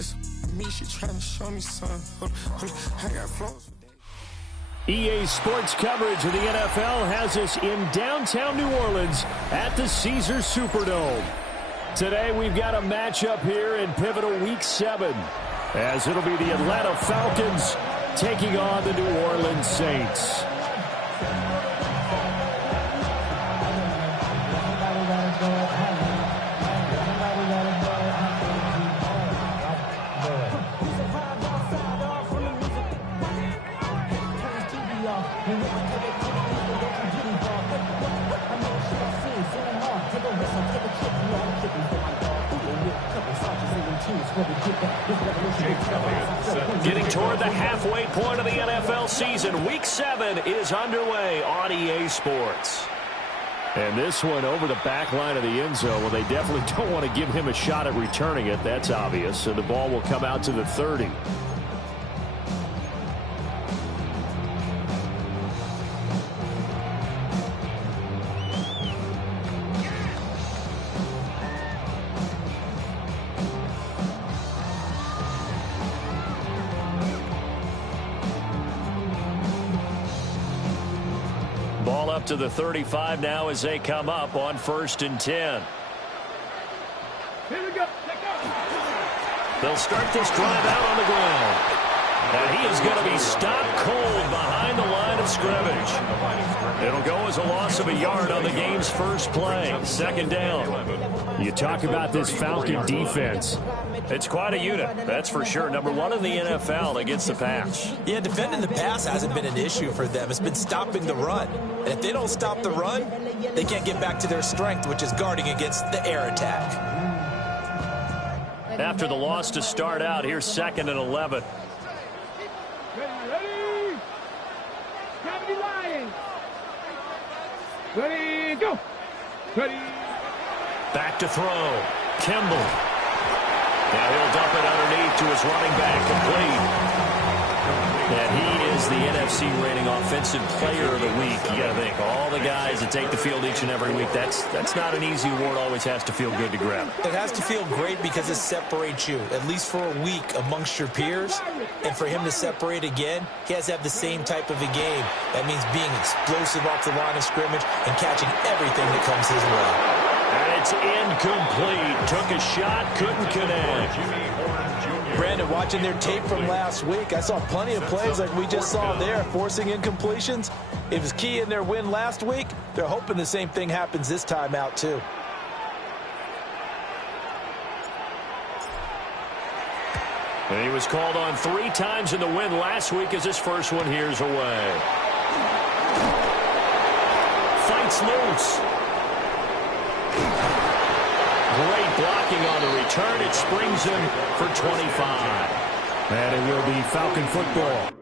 This me, she trying to show me something. I got flows. EA Sports coverage of the NFL has us in downtown New Orleans at the Caesars Superdome. Today we've got a matchup here in pivotal Week 7, as it'll be the Atlanta Falcons taking on the New Orleans Saints. Getting toward the halfway point of the NFL season, Week 7 is underway on EA Sports. And this one over the back line of the end zone. Well, they definitely don't want to give him a shot at returning it. That's obvious. So the ball will come out to the 30. Ball up to the 35 now as they come up on 1st and 10. Here we go. They'll start this drive out on the ground. And he is going to be stopped cold behind the line of scrimmage. It'll go as a loss of a yard on the game's first play. 2nd down. You talk about this Falcon defense. It's quite a unit, that's for sure. Number 1 in the NFL against the pass. Yeah, defending the pass hasn't been an issue for them. It's been stopping the run. And if they don't stop the run, they can't get back to their strength, which is guarding against the air attack. After the loss to start out, here's 2nd and 11. Ready. Gravity Lions. Ready, go. Ready. Back to throw. Kimball. Now he'll dump it underneath to his running back, complete. And he is the NFC rating offensive player of the week. You got to think, all the guys that take the field each and every week, that's not an easy award. Always has to feel good to grab it. It has to feel great because it separates you, at least for a week, amongst your peers. And for him to separate again, he has to have the same type of a game. That means being explosive off the line of scrimmage and catching everything that comes his way. And it's incomplete. Took a shot, couldn't connect. Brandon, watching their tape from last week, I saw plenty of plays like we just saw there, forcing incompletions. It was key in their win last week. They're hoping the same thing happens this time out, too. And he was called on 3 times in the win last week as his first one here's away. Fights loose. Great blocking on the return. It springs him for 25. And it will be Falcon football.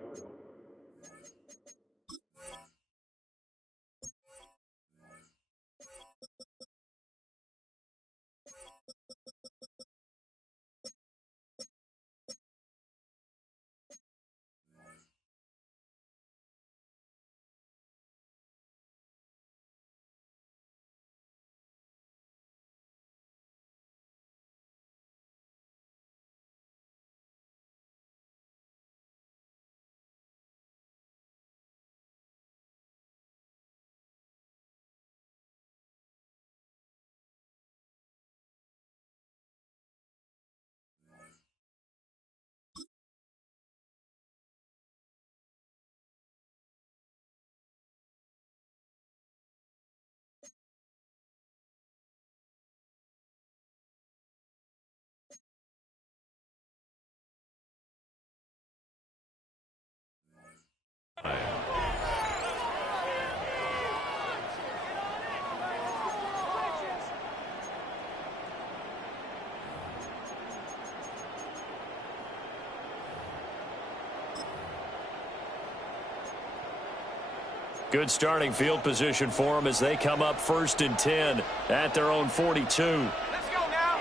Good starting field position for them as they come up 1st and 10 at their own 42. Let's go now.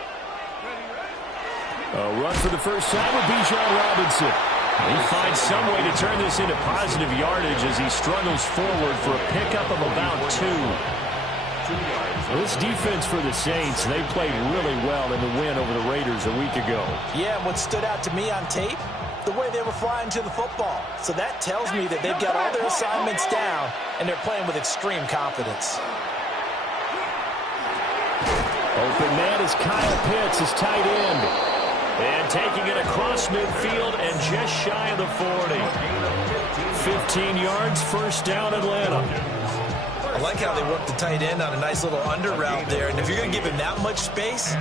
A run for the first time with Bijan Robinson. He finds some way to turn this into positive yardage as he struggles forward for a pickup of about 2. 2 yards. This defense for the Saints, they played really well in the win over the Raiders a week ago. Yeah, and what stood out to me on tape, the way they were flying to the football. So that tells me that they've got all their assignments down, and they're playing with extreme confidence. Open man is Kyle Pitts, his tight end. And taking it across midfield and just shy of the 40. 15 yards, first down, Atlanta. I like how they worked the tight end on a nice little under route there. And if you're going to give him that much space,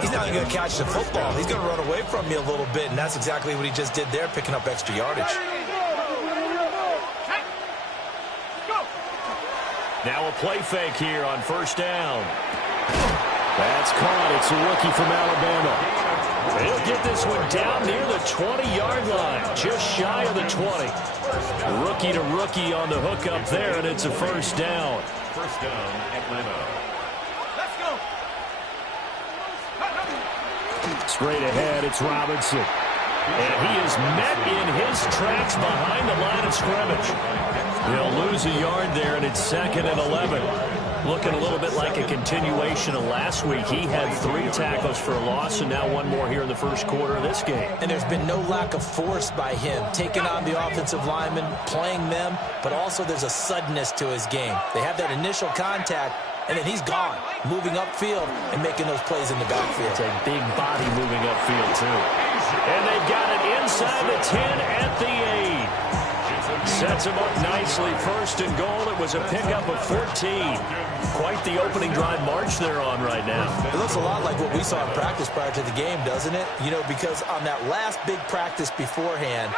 he's not going to catch the football. He's going to run away from you a little bit, and that's exactly what he just did there, picking up extra yardage. Now a play fake here on first down. That's caught. It's a rookie from Alabama. He'll get this one down near the 20-yard line, just shy of the 20. Rookie to rookie on the hook up there, and it's a first down. First down, Atlanta. Let's go. Straight ahead, it's Robinson. And he is met in his tracks behind the line of scrimmage. He'll lose a yard there, and it's 2nd and 11. Looking a little bit like a continuation of last week. He had 3 tackles for a loss, and now 1 more here in the first quarter of this game. And there's been no lack of force by him, taking on the offensive linemen, playing them, but also there's a suddenness to his game. They have that initial contact, and then he's gone, moving upfield and making those plays in the backfield. It's a big body moving upfield, too. And they've got it inside the 10 at the 8. Sets him up nicely. First and goal. It was a pickup of 14. Quite the opening drive march they're on right now. It looks a lot like what we saw in practice prior to the game, doesn't it? You know, because on that last big practice beforehand,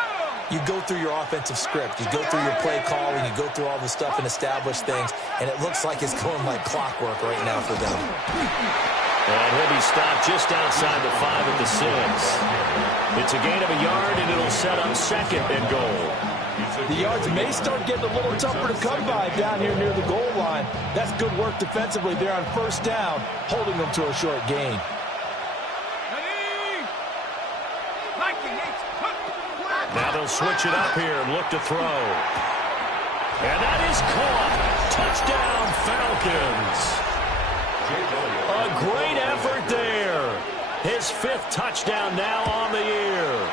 you go through your offensive script. You go through your play calling. You go through all the stuff and establish things. And it looks like it's going like clockwork right now for them. And he'll be stopped just outside the 5 at the 6. It's a gain of a yard, and it'll set up 2nd and goal. The yards may start getting a little tougher to come by down here near the goal line. That's good work defensively there on first down, holding them to a short gain. Now they'll switch it up here and look to throw. And that is caught. Touchdown, Falcons. A great effort there. His 5th touchdown now on the year.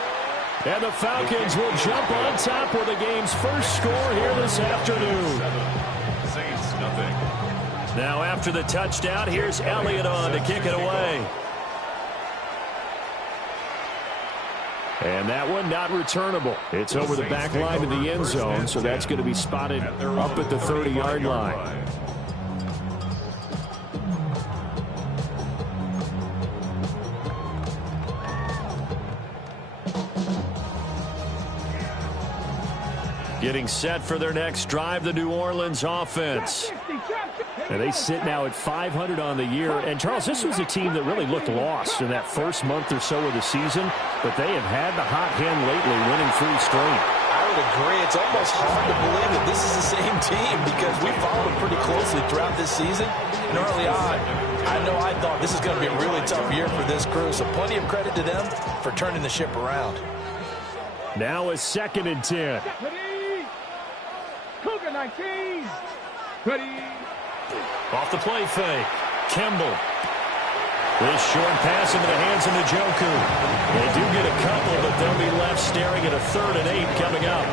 And the Falcons will jump on top with the game's first score here this afternoon. Saints, nothing. Now after the touchdown, here's Elliott on to kick it away. And that one not returnable. It's over the back line of the end zone, so that's going to be spotted up at the 30-yard line. Getting set for their next drive, the New Orleans offense. And they sit now at 500 on the year. And, Charles, this was a team that really looked lost in that first month or so of the season, but they have had the hot hand lately, winning 3 straight. I would agree. It's almost hard to believe that this is the same team because we followed them pretty closely throughout this season. And early on, I know I thought this is going to be a really tough year for this crew, so plenty of credit to them for turning the ship around. Now a 2nd and 10. Cougar 19. Ready. Off the play fake. Kimball. This short pass into the hands of Njoku. They do get a couple, but they'll be left staring at a 3rd and 8 coming up.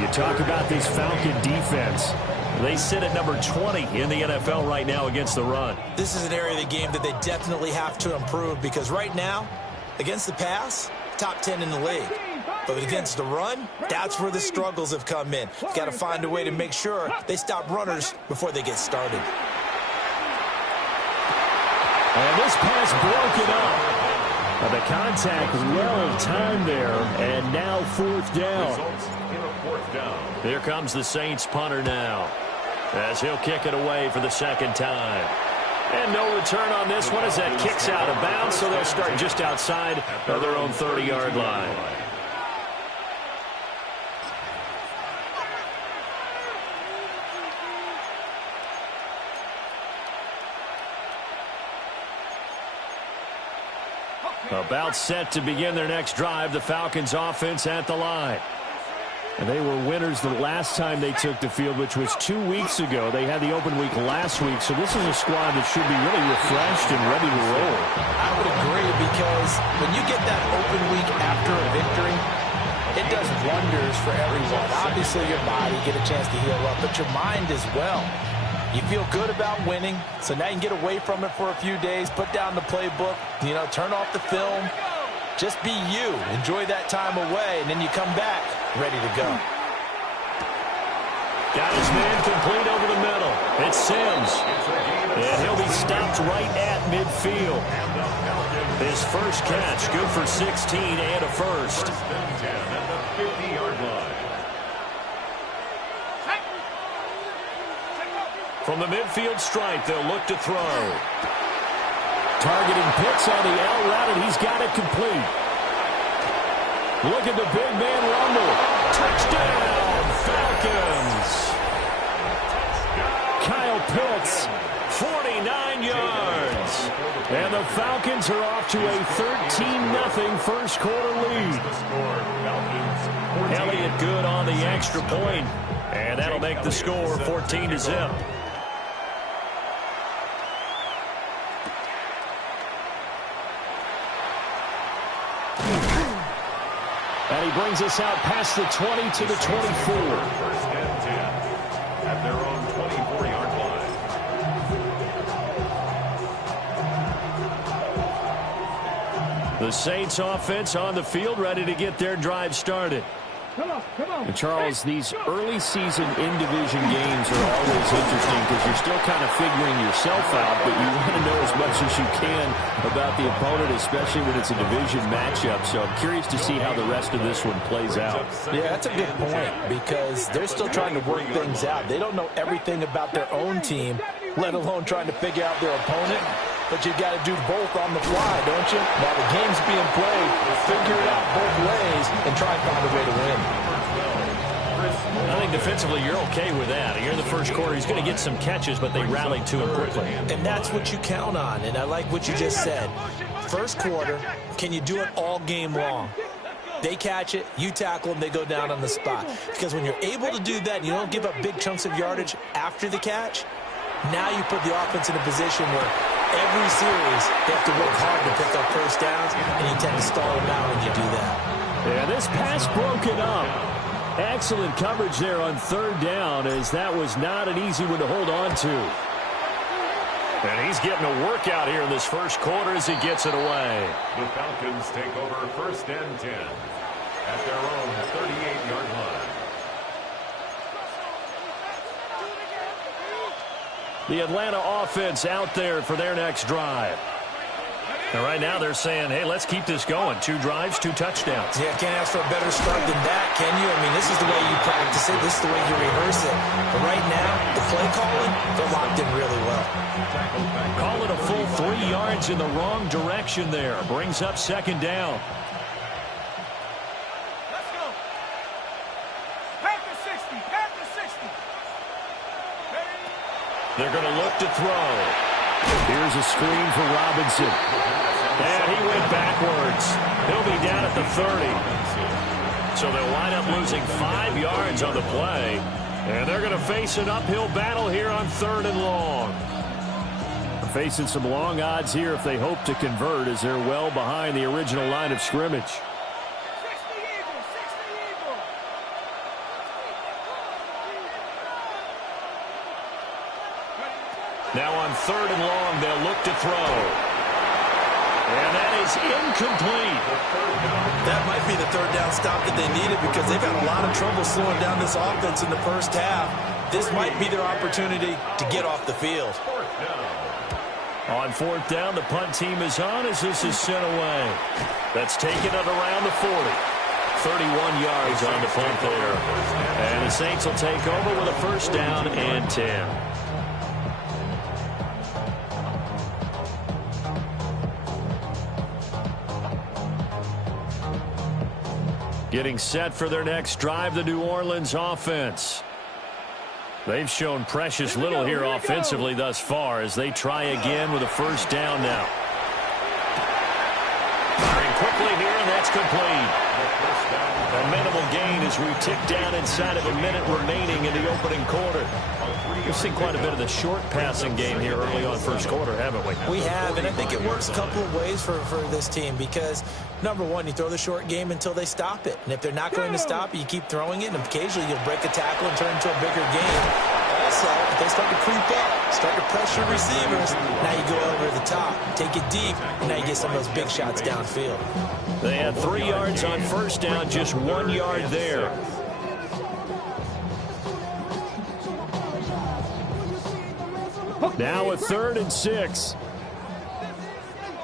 You talk about this Falcon defense. They sit at number 20 in the NFL right now against the run. This is an area of the game that they definitely have to improve because right now, against the pass, top 10 in the league. But against the run, that's where the struggles have come in. You've got to find a way to make sure they stop runners before they get started. And this pass broken up. The contact well timed there, and now 4th down. Here comes the Saints punter now, as he'll kick it away for the 2nd time. And no return on this one as that kicks out of bounds, so they'll start just outside of their own 30-yard line. About set to begin their next drive, the Falcons offense at the line. And they were winners the last time they took the field, which was 2 weeks ago. They had the open week last week, so this is a squad that should be really refreshed and ready to roll. I would agree, because when you get that open week after a victory, it does wonders for everyone. Obviously, your body get a chance to heal up, but your mind as well. You feel good about winning, so now you can get away from it for a few days, put down the playbook, turn off the film. Just be you. Enjoy that time away, and then you come back ready to go. Got his man complete over the middle. It's Sims. And he'll be stopped right at midfield. His first catch, good for 16 and a first. From the midfield stripe, they'll look to throw. Targeting Pitts on the L route, and he's got it complete. Look at the big man rumble. Touchdown, Falcons. Kyle Pitts, 49 yards. And the Falcons are off to a 13-0 first quarter lead. Elliott good on the extra point, and that'll make the score 14-0. And he brings us out past the 20 to the 24. First and 10 at their own 24-yard line. The Saints offense on the field, ready to get their drive started. And Charles, these early season in-division games are always interesting because you're still kind of figuring yourself out, but you want to know as much as you can about the opponent, especially when it's a division matchup. So I'm curious to see how the rest of this one plays out. Yeah, that's a good point, because they're still trying to work things out. They don't know everything about their own team, let alone trying to figure out their opponent. But you've got to do both on the fly, don't you? While the game's being played, figure it out both ways and try and find a way to win. I think defensively you're okay with that. Here in the first quarter, he's going to get some catches, but they rallied to him quickly. And that's what you count on, and I like what you just said. First quarter, can you do it all game long? They catch it, you tackle them, they go down on the spot. Because when you're able to do that and you don't give up big chunks of yardage after the catch, now you put the offense in a position where every series they have to work hard to pick up first downs, and you tend to stall them out when you do that. Yeah, this pass broken up. Excellent coverage there on third down, as that was not an easy one to hold on to. And he's getting a workout here in this first quarter as he gets it away. The Falcons take over first and 10 at their own 38-yard line. The Atlanta offense out there for their next drive. And right now they're saying, hey, let's keep this going. 2 drives, 2 touchdowns. Yeah, can't ask for a better start than that, can you? I mean, this is the way you practice it. This is the way you rehearse it. But right now, the play calling, they're locked in really well. Call it a full 3 yards in the wrong direction there. Brings up second down. Let's go. Pack to 60. Pack to 60. They're going to look to throw. Here's a screen for Robinson. And he went backwards. He'll be down at the 30. So they'll wind up losing 5 yards on the play. And they're going to face an uphill battle here on 3rd and long. They're facing some long odds here if they hope to convert, as they're well behind the original line of scrimmage. Now on 3rd and long, they'll look to throw. And that is incomplete. That might be the 3rd down stop that they needed, because they've had a lot of trouble slowing down this offense in the first half. This might be their opportunity to get off the field. On 4th down, the punt team is on as this is sent away. That's taken at around the 40. 31 yards on the punt there. And the Saints will take over with a first down and 10. Getting set for their next drive, the New Orleans offense. They've shown precious little here offensively thus far as they try again with a first down now. Firing quickly here, and that's complete. A minimal gain as we tick down inside of a minute remaining in the opening quarter. We've seen quite a bit of the short passing game here early on first quarter, haven't we? We have, and I think it works a couple of ways for this team because, number one, you throw the short game until they stop it. And if they're not going to stop it, you keep throwing it, and occasionally you'll break a tackle and turn it into a bigger game. Also, if they start to creep up, start to pressure receivers, now you go over the top, take it deep, and now you get some of those big shots downfield. They had 3 yards on first down, just 1 yard there. Now a 3rd and 6.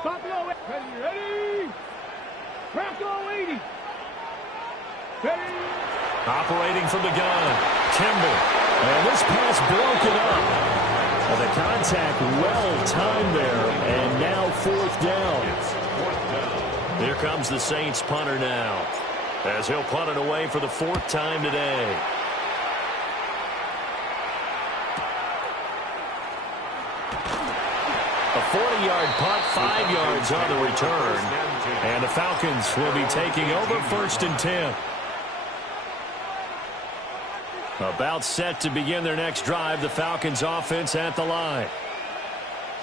Ready? Bronco 80. Ready? Operating from the gun, Kimball. And this pass broken up. Well, the contact well-timed there, and now 4th down. Here comes the Saints punter now, as he'll punt it away for the 4th time today. A 40-yard punt, 5 yards on the return. And the Falcons will be taking over 1st and 10. About set to begin their next drive, the Falcons offense at the line.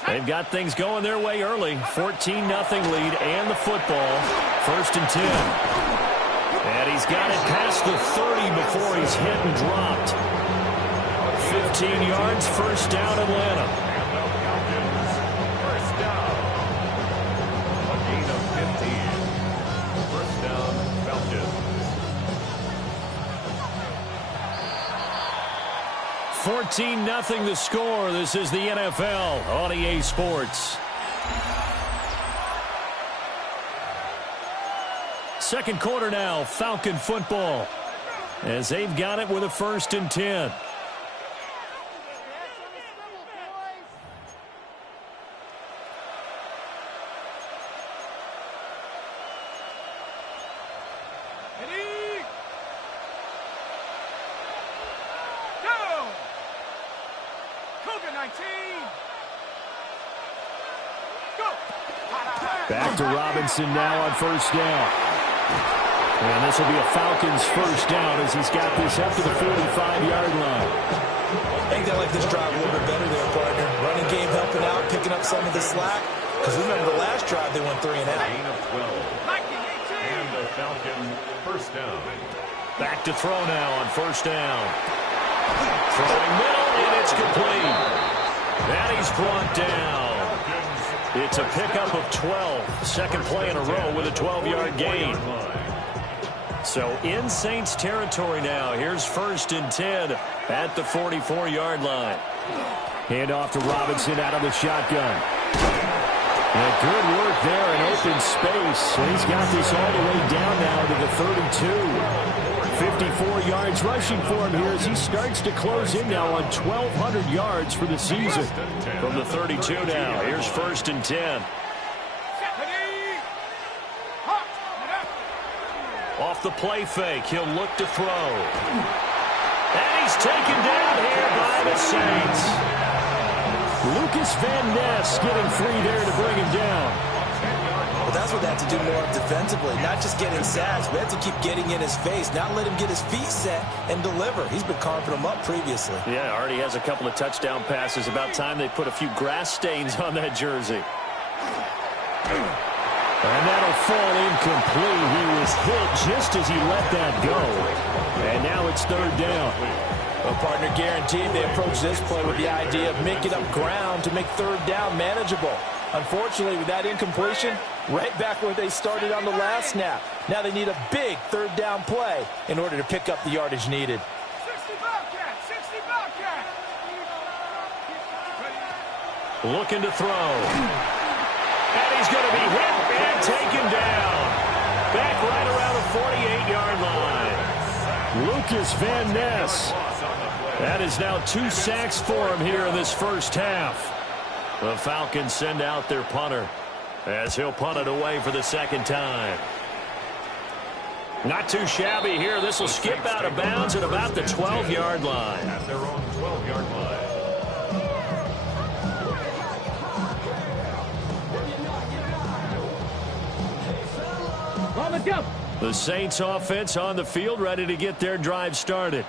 They've got things going their way early. 14-0 lead and the football. 1st and 10. And he's got it past the 30 before he's hit and dropped. 15 yards, 1st down Atlanta. First down. A gain of 15. 1st down, Falcons. 14-0 the score. This is the NFL on EA Sports. Second quarter now, Falcon football, as they've got it with a 1st and 10. Ready? Go! COVID-19. Go! Back to Robinson now on 1st down. And this will be a Falcons 1st down as he's got this up to the 45-yard line. I think they like this drive a little bit better there, partner. Running game helping out, picking up some of the slack. Because remember the last drive, they went 3 and out. Gain of 12. And the Falcons 1st down. Back to throw now on 1st down. Throwing middle, and it's complete. And he's brought down. It's a pickup of 12. Second play in a row with a 12-yard gain. So in Saints territory now. Here's 1st and 10 at the 44-yard line. Hand off to Robinson out of the shotgun. And good work there in open space. He's got this all the way down now to the 32. 54 yards rushing for him here as he starts to close in now on 1,200 yards for the season. From the 32 now, here's 1st and 10. Off the play fake, he'll look to throw. And he's taken down here by the Saints. Lucas Van Ness getting free there to bring him down. But that's what they have to do more of defensively, not just getting sacks. We have to keep getting in his face, not let him get his feet set and deliver. He's been carving them up previously. Yeah, already has a couple of touchdown passes. About time they put a few grass stains on that jersey. And that'll fall incomplete. He was hit just as he let that go. And now it's 3rd down. Well, partner, guaranteed they approach this play with the idea of making up ground to make 3rd down manageable. Unfortunately, with that incompletion, right back where they started on the last snap. Now they need a big 3rd down play in order to pick up the yardage needed. 60 Bobcat, 60 Bobcat. Looking to throw. And he's going to be hit and taken down. Back right around the 48-yard line. Lucas Van Ness. That is now 2 sacks for him here in this first half. The Falcons send out their punter as he'll punt it away for the 2nd time. Not too shabby here. This will skip out of bounds at about the 12-yard line. At their own 12-yard line. Let's go. The Saints offense on the field, ready to get their drive started.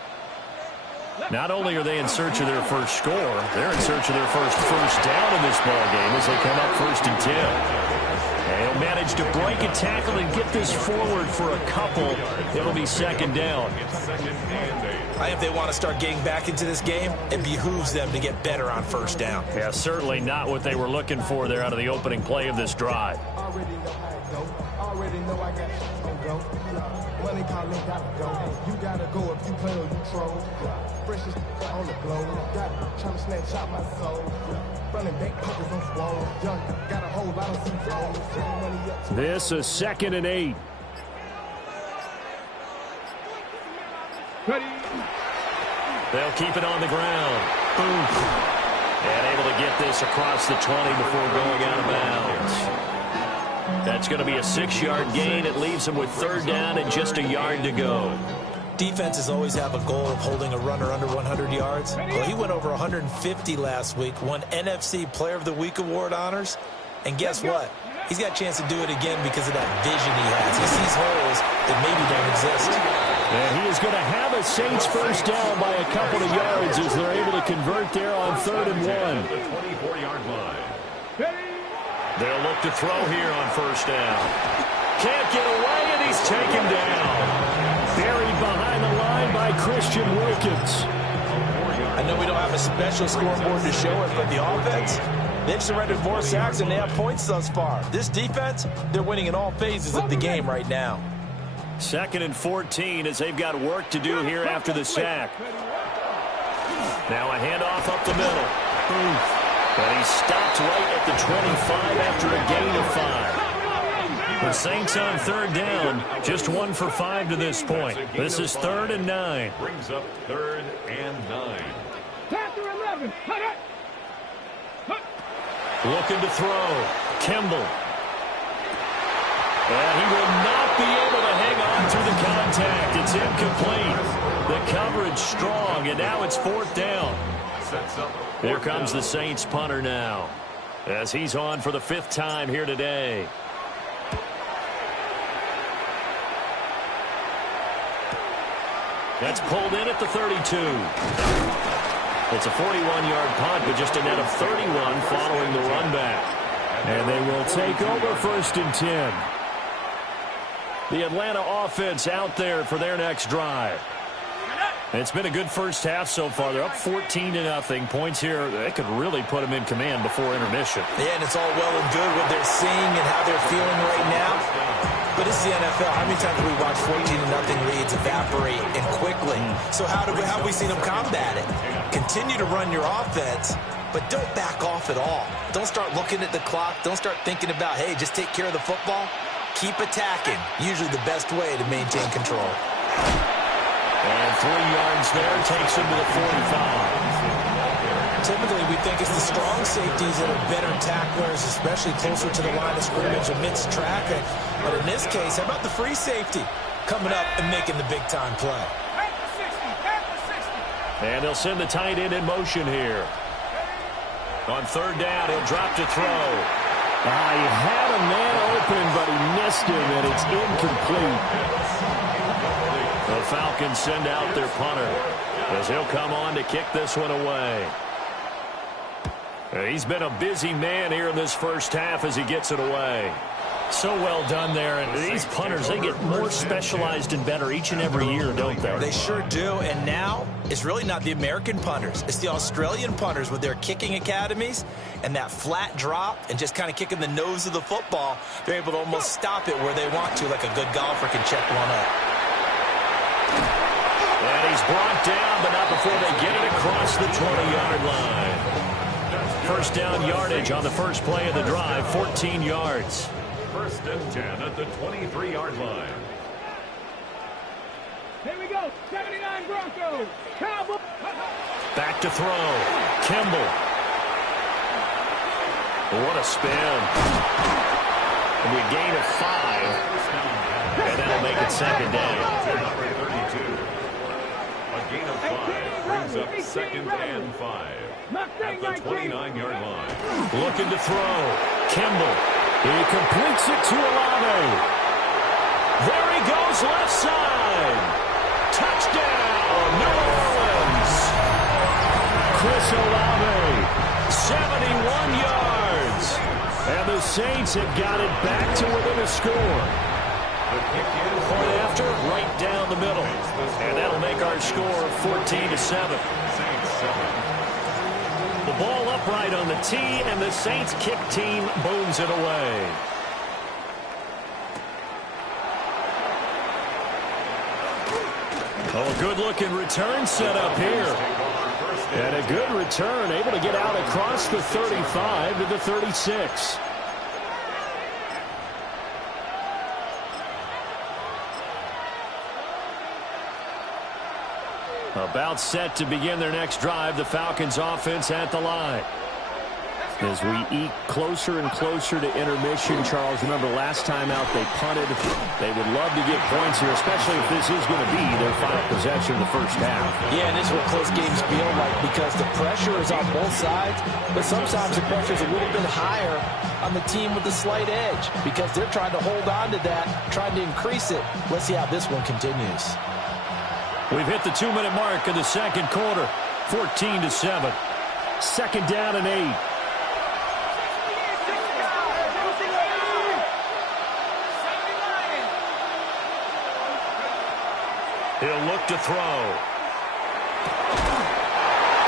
Not only are they in search of their first score, they're in search of their first down in this ball game as they come up 1st and 10. And he'll manage to break a tackle and get this forward for a couple. It'll be 2nd down. I think if they want to start getting back into this game, it behooves them to get better on 1st down. Yeah, certainly not what they were looking for there out of the opening play of this drive. Already know I got to go. Money calling, gotta go. You gotta go if you play or you troll. Freshest on the globe. Got trying to snatch out my soul. Running back pockets on swole. Got a whole lot of money. This is 2nd and 8. Ready. They'll keep it on the ground. Oof. And able to get this across the 20 before going out of bounds. That's going to be a 6-yard gain. It leaves them with 3rd down and just a yard to go. Defenses always have a goal of holding a runner under 100 yards. Well, he went over 150 last week, won NFC Player of the Week award honors. And guess what? He's got a chance to do it again because of that vision he has. He sees holes that maybe don't exist. And he is going to have a Saints first down by a couple of yards as they're able to convert there on 3rd and 1. The 24-yard line. They'll look to throw here on 1st down. Can't get away, and he's taken down. Buried behind the line by Christian Wilkins. I know we don't have a special scoreboard to show it, but the offense, they've surrendered more sacks than they have points thus far. This defense, they're winning in all phases of the game right now. 2nd and 14 as they've got work to do here after the sack. Now a handoff up the middle. Oof. But he stopped right at the 25 after a gain of 5. The Saints on 3rd down, just 1 for 5 to this point. This is 3rd and 9. Brings up 3rd and 9. Looking to throw. Kimball. And he will not be able to hang on through the contact. It's incomplete. The coverage strong, and now it's 4th down. Here comes the Saints punter now as he's on for the 5th time here today. That's pulled in at the 32. It's a 41-yard punt, but just a net of 31 following the run back. And they will take over 1st and 10. The Atlanta offense out there for their next drive. It's been a good first half so far. They're up 14-0. Points here, they could really put them in command before intermission. Yeah, and it's all well and good what they're seeing and how they're feeling right now. But it's the NFL. How many times have we watched 14-0 leads evaporate and quickly? So how have we seen them combat it? Continue to run your offense, but don't back off at all. Don't start looking at the clock. Don't start thinking about, hey, just take care of the football. Keep attacking. Usually the best way to maintain control. And 3 yards there takes him to the 45. Typically, we think it's the strong safeties that are better tacklers, especially closer to the line of scrimmage amidst traffic. But in this case, how about the free safety coming up and making the big-time play? And they'll send the tight end in motion here. On 3rd down, he'll drop to throw. He had a man open, but he missed him, and it's incomplete. The Falcons send out their punter as he'll come on to kick this one away. He's been a busy man here in this first half as he gets it away. So well done there. And these punters, they get more specialized and better each and every year, don't they? They sure do. And now it's really not the American punters. It's the Australian punters with their kicking academies and that flat drop and just kind of kicking the nose of the football. They're able to almost stop it where they want to, like a good golfer can check one up. And he's brought down, but not before they get it across the 20-yard line. First down yardage on the first play of the drive, 14 yards. 1st and 10 at the 23-yard line. Here we go. 79 Broncos. Cowboys. Back to throw. Kimball. What a spin. And we gain a 5. And that'll make it 2nd down. Number 32. A gain of 5 brings up 2nd and 5 at the 29-yard line. Looking to throw. Kimball. He completes it to Olave. There he goes left side. Touchdown, New Orleans. Chris Olave, 71 yards. And the Saints have got it back to within a score. Point after, right down the middle. And that'll make our score 14-7. The ball upright on the tee, and the Saints kick team booms it away. Oh, good-looking return set up here. And a good return, able to get out across the 35 to the 36. About set to begin their next drive, the Falcons offense at the line. As we eke closer and closer to intermission, Charles, remember last time out they punted. They would love to get points here, especially if this is going to be their final possession of the first half. Yeah, and this is what close games feel like because the pressure is on both sides, but sometimes the pressure is a little bit higher on the team with the slight edge because they're trying to hold on to that, trying to increase it. Let's see how this one continues. We've hit the 2-minute mark of the second quarter, 14-7. Second down and 8. He'll look to throw.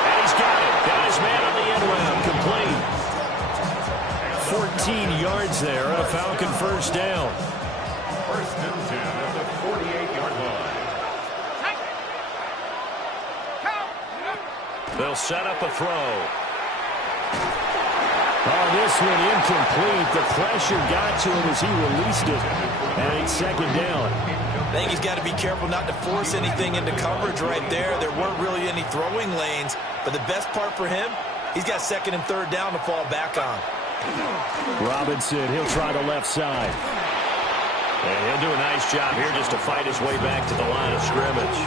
And he's got it. Got his man on the end round. Complete. 14 yards there on a Falcon first down. First and 10 at the 48-yard line. They'll set up a throw. Oh, this one incomplete. The pressure got to him as he released it. And it's second down. I think he's got to be careful not to force anything into coverage right there. There weren't really any throwing lanes. But the best part for him, he's got second and third down to fall back on. Robinson, he'll try the left side. And he'll do a nice job here just to fight his way back to the line of scrimmage.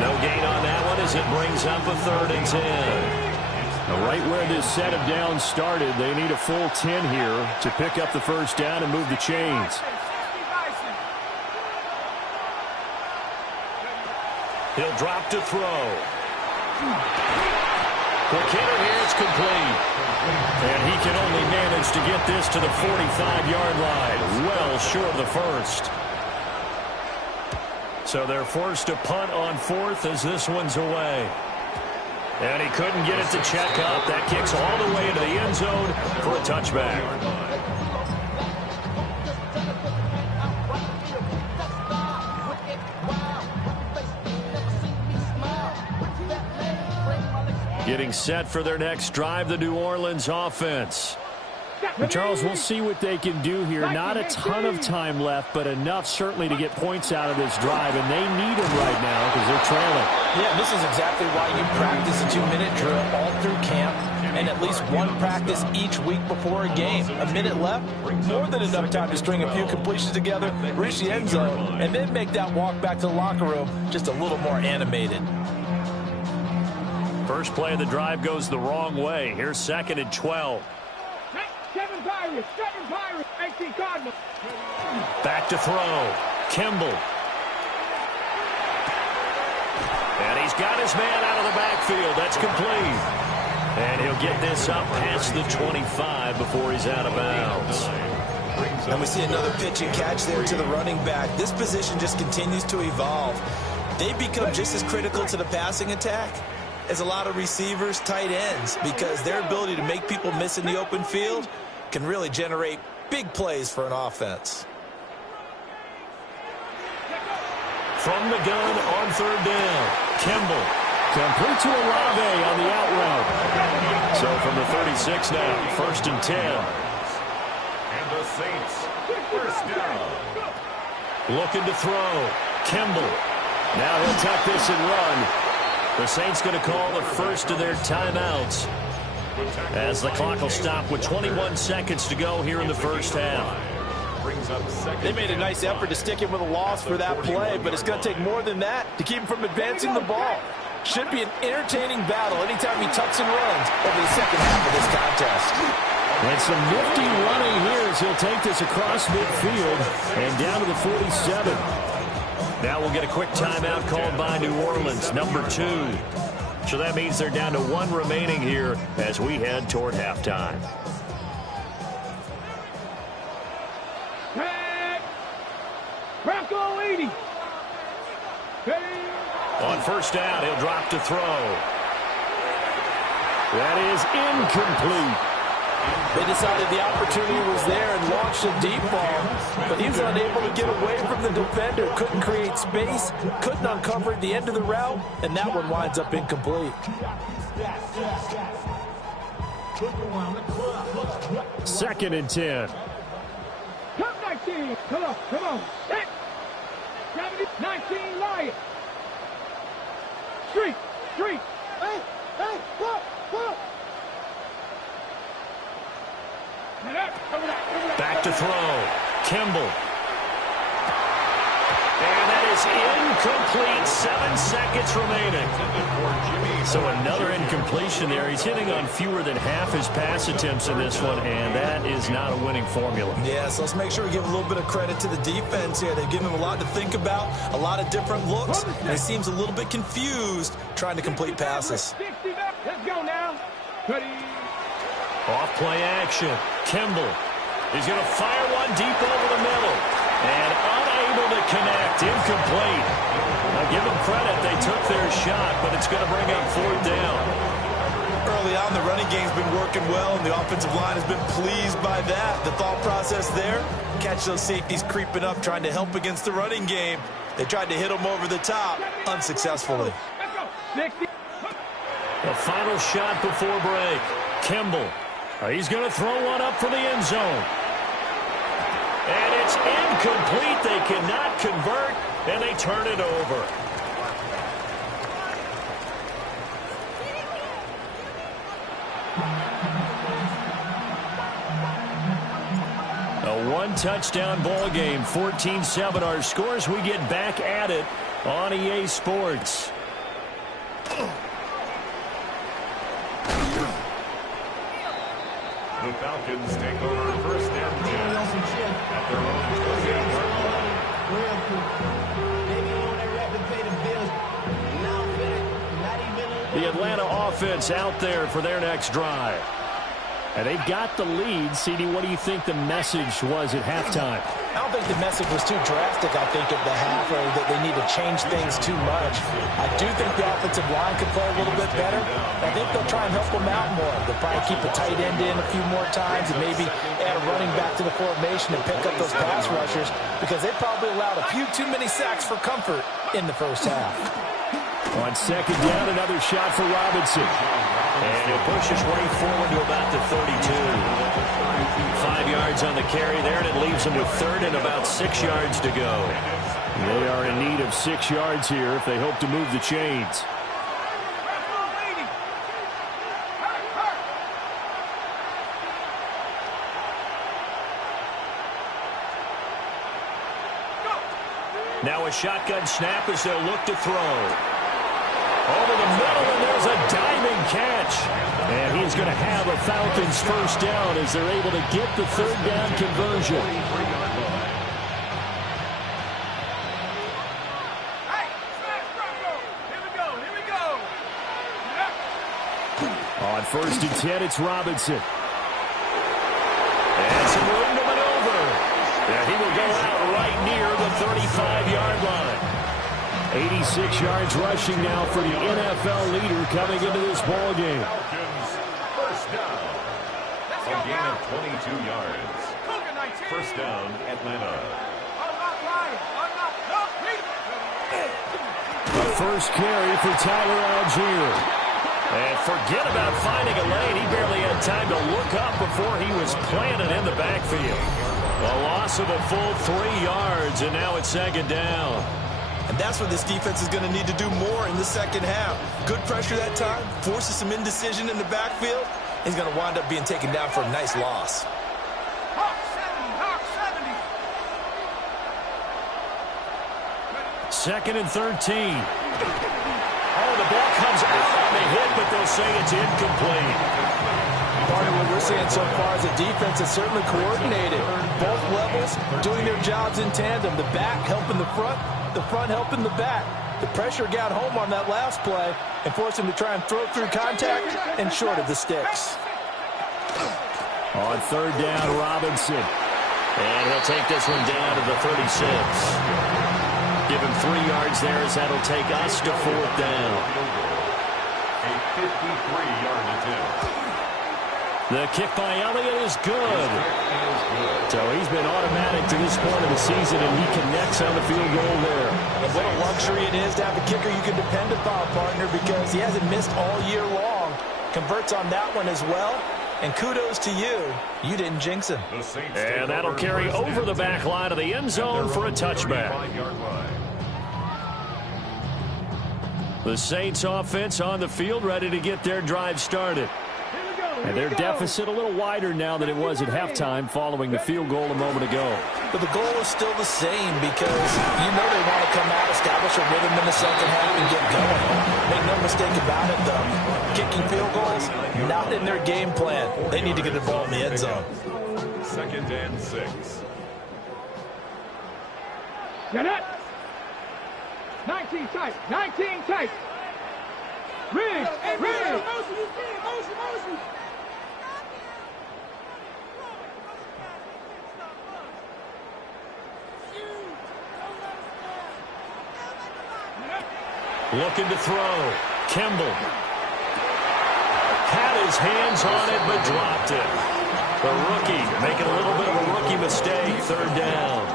No gain on that one as it brings up a 3rd and 10. Right where this set of downs started, they need a full 10 here to pick up the first down and move the chains. He'll drop to throw. Quick hitter here, it's complete. And he can only manage to get this to the 45-yard line, well short of the first. So they're forced to punt on 4th as this one's away. And he couldn't get it to check up. That kicks all the way into the end zone for a touchback. Getting set for their next drive, the New Orleans offense. And Charles, we'll see what they can do here. Not a ton of time left, but enough certainly to get points out of this drive, and they need them right now because they're trailing. Yeah, this is exactly why you practice a 2-minute drill all through camp and at least one practice each week before a game. A minute left, more than enough time to string a few completions together, reach the end zone, and then make that walk back to the locker room just a little more animated. First play of the drive goes the wrong way. Here's 2nd and 12. Seven Pirates, 18 Cardinals. Back to throw. Kimball. And he's got his man out of the backfield. That's complete. And he'll get this up past the 25 before he's out of bounds. And we see another pitch and catch there to the running back. This position just continues to evolve. They become just as critical to the passing attack as a lot of receivers, tight ends, because their ability to make people miss in the open field can really generate big plays for an offense. From the gun on 3rd down, Kimball. Complete to Olave on the out route. So from the 36 now, 1st and 10. And the Saints, first down. Looking to throw. Kimball. Now he'll tuck this and run. The Saints going to call the first of their timeouts as the clock will stop with 21 seconds to go here in the first half. They made a nice effort to stick him with a loss for that play, but it's going to take more than that to keep him from advancing the ball. Should be an entertaining battle anytime he tucks and runs over the second half of this contest. And some nifty running here as he'll take this across midfield and down to the 47. Now we'll get a quick timeout called by New Orleans, number 2. So that means they're down to 1 remaining here as we head toward halftime. On first down, he'll drop to throw. That is incomplete. They decided the opportunity was there and launched a deep ball, but he was unable to get away from the defender, couldn't create space, couldn't uncover the end of the route, and that one winds up incomplete. 2nd and 10. Come 19. Come on. 19 Lions. Street. Hey, whoa. Back to throw. Kimball. And that is incomplete. 7 seconds remaining. So another incompletion there. He's hitting on fewer than half his pass attempts in this one, and that is not a winning formula. Yeah, so let's make sure we give a little bit of credit to the defense here. They've given him a lot to think about, a lot of different looks, and he seems a little bit confused trying to complete passes. Let's go now. Off play action. Kimball. He's going to fire one deep over the middle. And unable to connect. Incomplete. Now give them credit. They took their shot, but it's going to bring up 4th down. Early on, the running game's been working well, and the offensive line has been pleased by that. The thought process there, catch those safeties creeping up, trying to help against the running game. They tried to hit them over the top, unsuccessfully. The final shot before break. Kimball. He's going to throw one up for the end zone. And it's incomplete. They cannot convert, and they turn it over. A 1-touchdown ball game, 14-7 our scores. We get back at it on EA Sports. The Falcons take over 1st and 10 at their own 28-yard line. The Atlanta offense out there for their next drive. And they've got the lead. CD, what do you think the message was at halftime? I don't think the message was too drastic, I think, at the half, or that they need to change things too much. I do think the offensive line could play a little bit better. I think they'll try and help them out more. They'll probably keep a tight end in a few more times and maybe add a running back to the formation and pick up those pass rushers, because they probably allowed a few too many sacks for comfort in the first half. On 2nd down, another shot for Robinson. And he'll push his way forward to about the 32. 5 yards on the carry there, and it leaves him with 3rd and about 6 yards to go. They are in need of 6 yards here if they hope to move the chains. Now a shotgun snap as they'll look to throw. Over the middle, and there's a diving catch. And he's going to have a Falcons 1st down as they're able to get the 3rd down conversion. Here we go. On 1st and 10, it's Robinson. And some room to maneuver. And he will go out right near the 35-yard line. 86 yards rushing now for the NFL leader coming into this ball game. Falcons 1st down. A gain of 22 yards. 1st down, Atlanta. The first carry for Tyler Algier. And forget about finding a lane. He barely had time to look up before he was planted in the backfield. A loss of a full 3 yards, and now it's 2nd down. And that's what this defense is going to need to do more in the second half. Good pressure that time, forces some indecision in the backfield. He's going to wind up being taken down for a nice loss. Hawk 70. 2nd and 13. Oh, the ball comes out on the hit, but they'll say it's incomplete. Partner, what we're seeing so far is the defense is certainly coordinated. Both levels doing their jobs in tandem. The back helping the front helping the back. The pressure got home on that last play and forced him to try and throw through contact and short of the sticks. On third down, Robinson. And he'll take this one down to the 36. Give him 3 yards there as that'll take us to fourth down. A 53-yard attempt. The kick by Elliott is good. So he's been automatic to this point of the season, and he connects on the field goal there. And what a luxury it is to have a kicker you can depend upon, partner, because he hasn't missed all year long. Converts on that one as well. And kudos to you. You didn't jinx him. And that'll carry over the back line of the end zone for a touchback. The Saints offense on the field, ready to get their drive started. And their deficit a little wider now than it was at halftime following the field goal a moment ago. But the goal is still the same because you know they want to come out, establish a rhythm in the second half, and get going. Make no mistake about it, though. Kicking field goals, not in their game plan. They need to get the ball in the end zone. 2nd and 6. Get it. 19 tight. 19 tight. Rig. Rig. Motion. Looking to throw. Kimball. Had his hands on it, but dropped it. The rookie making a little bit of a rookie mistake. 3rd down.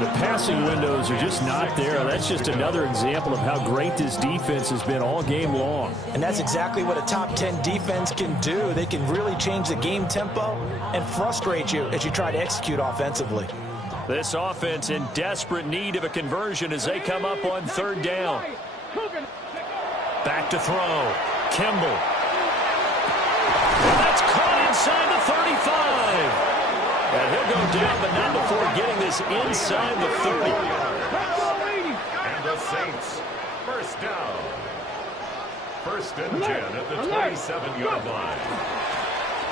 The passing windows are just not there. That's just another example of how great this defense has been all game long. And that's exactly what a top 10 defense can do. They can really change the game tempo and frustrate you as you try to execute offensively. This offense in desperate need of a conversion as they come up on 3rd down. Back to throw. Kimball. And that's caught inside the 35. And he'll go down, but not before getting this inside the 30. And the Saints, 1st down. 1st and 10 at the 27-yard line.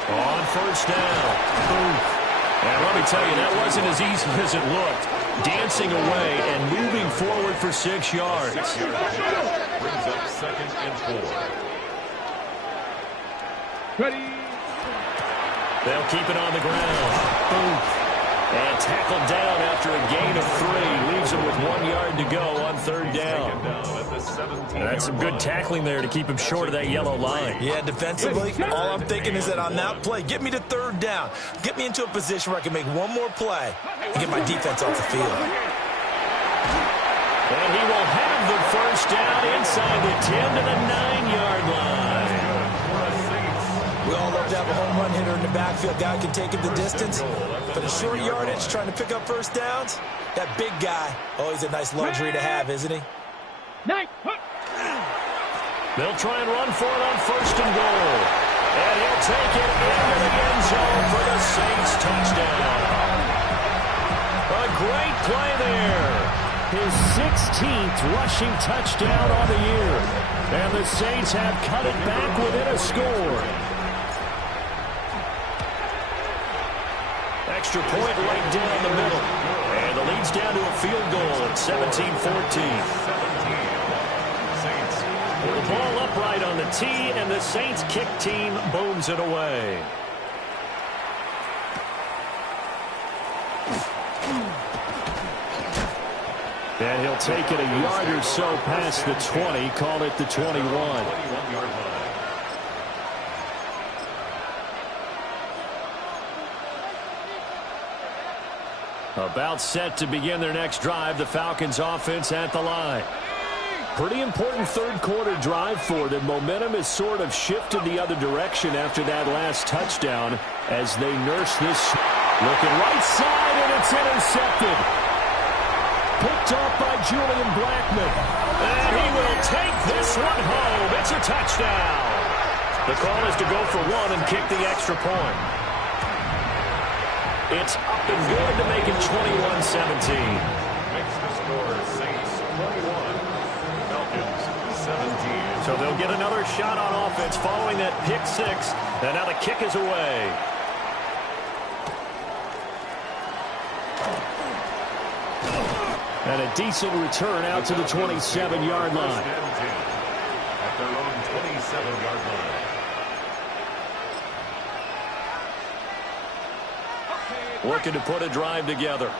On 1st down. Booth. And let me tell you, that wasn't as easy as it looked. Dancing away and moving forward for 6 yards. Brings up 2nd and 4. Ready. They'll keep it on the ground. Booth. And tackled down after a gain of 3. Leaves him with 1 yard to go on 3rd down. That's some good tackling there to keep him short of that yellow line. Yeah, defensively, all I'm thinking is that on that play, get me to 3rd down. Get me into a position where I can make one more play and get my defense off the field. And he will have the 1st down inside the 10 to the 9-yard line. We all love to have a home run hitter in the backfield. Guy can take it the distance. For the short yardage, trying to pick up 1st downs, that big guy, oh, he's a nice luxury to have, isn't he? They'll try and run for it on 1st and goal. And he'll take it into the end zone for the Saints touchdown. A great play there. His 16th rushing touchdown on the year. And the Saints have cut it back within a score. Extra point right down the middle. And the lead's down to a field goal at 17-14. The ball upright on the tee, and the Saints kick team booms it away. And he'll take it a yard or so past the 20, call it the 21. About set to begin their next drive, the Falcons offense at the line. Pretty important 3rd quarter drive for them. Momentum has sort of shifted the other direction after that last touchdown as they nurse this. Looking right side, and it's intercepted. Picked off by Julian Blackman. And he will take this one home. It's a touchdown. The call is to go for 1 and kick the extra point. It's up and good to make it 21-17. Makes the score Saints 21, Falcons 17. So they'll get another shot on offense following that pick 6. And now the kick is away. And a decent return out to the 27-yard line. At their own 27-yard line. Looking to put a drive together.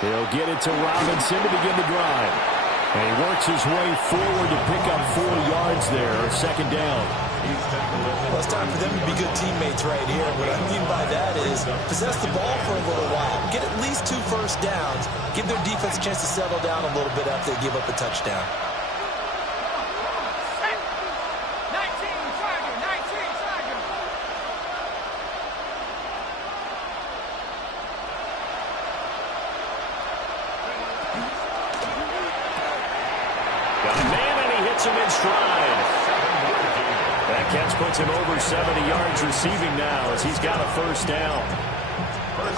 He'll get it to Robinson to begin the drive. And he works his way forward to pick up 4 yards there, second down. Well, it's time for them to be good teammates right here. What I mean by that is possess the ball for a little while. Get at least 2 first downs. Give their defense a chance to settle down a little bit after they give up a touchdown. Catch puts him over 70 yards receiving now as he's got a first down.